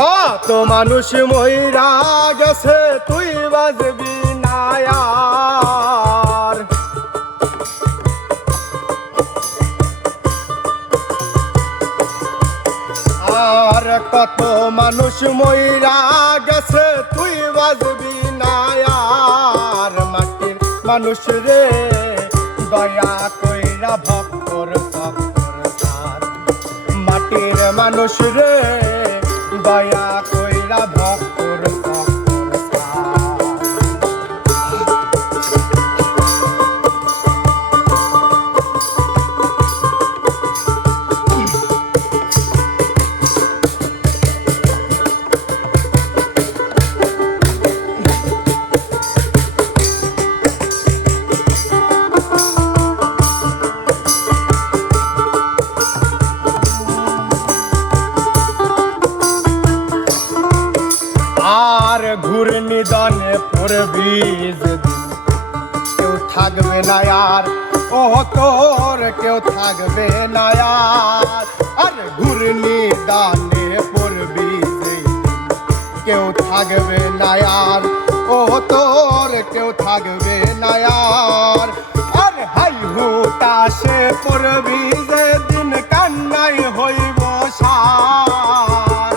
কত মানুষ মইরা গেছে তুই বাজবি না আর। আর কত মানুষ মইরা গেছে তুই বাজবি না আর। মাটির মানুষ রে দয়া কইরা ভক্তর ভক্তর সার। মাটির মানুষ রে দয়া কইরা ভক্তর ভক্তর সার। আর ঘূর্ণিদানে পড়বি যেদিন কেউ থাকবে না আর। ও তোর কেউ থাকবে না আর। আর ঘূর্ণিদানে পড়বি যেদিন কেউ থাকবে না আর। ও তোর কেউ থাকবে না আর। আর হাই হুতাশে পড়বি যেদিন কান্নাই হইব সার।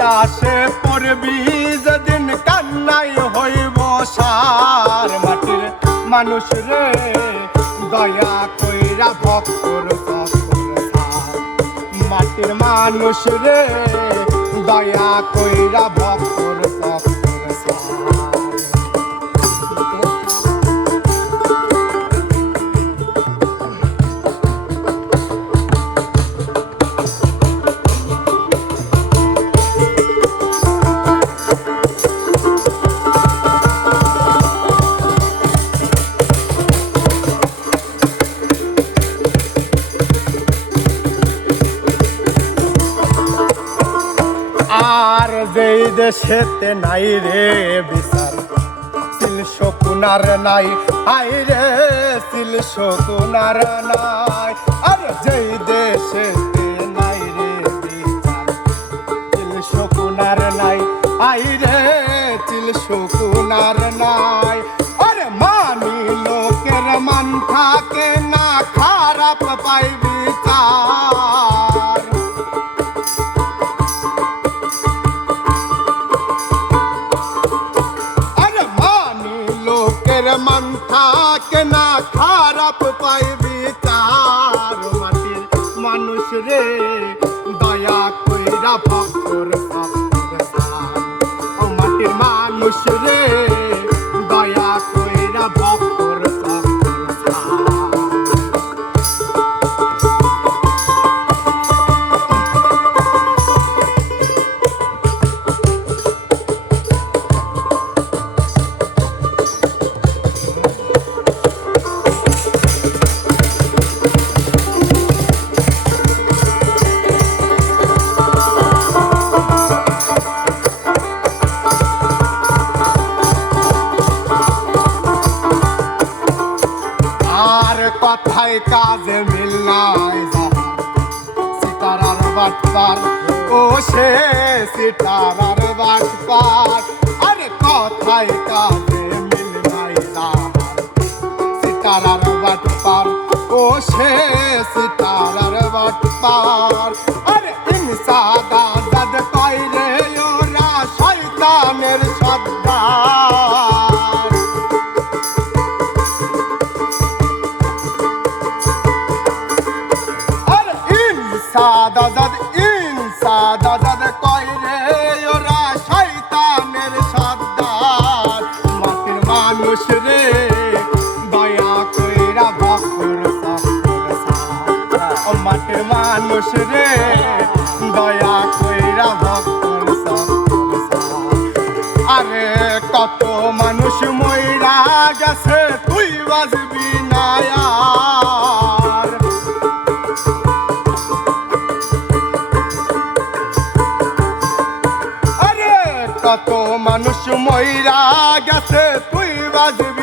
তাসে পড়বি যেদিন কান্নাই হইব সার। মাটির মানুষ রে দয়া কইরা ভক্তর ভক্তর সার। মাটির মানুষ রে দয়া কইরা ভক্তর ভক্তর সার। আর যেই দেশেতে নাই রে বিচার সিল শকুনার নাই। আই রে সিল শকুনার নাই। আর যেই দেশেতে নাই রে বিচার সিল শকুনার নাই। আই রে সিল শকুনার নাই। আরে মানি লোকের মান থাকে না খারাপ পাই বিচার। মান থাকে না খারাপ পাই বিচার। মাটির মানুষ রে দয়া কইরা ভক্তর ভক্তর সার। ও মাটির মানুষ রে দয়া কইরা ভক্তর ভক্তর সার। কথায় কাজে মিল নাই সিতারার বাটপার। ও সে সিতারার বাটপার। আরে কথায় কাজে মিল নাই সিতারার বাটপার। ও সে সিতারার বাটপার। আরে ইনসাদা জাদ কয় রে ওরা শয়তানের সর্দার। ইনসাদা জাদ কয় রে ওরা শয়তানের সর্দার। মাটির মানুষ রে দয়া কইরা ভক্তর ভক্তর সার। মাটির মানুষ রে দয়া কইরা ভক্তর ভক্তর সার। আরে কত মানুষ মইরা গেছে তুই বাজবি না আর। কত মানুষ মইরা গেছে তুই বাজবি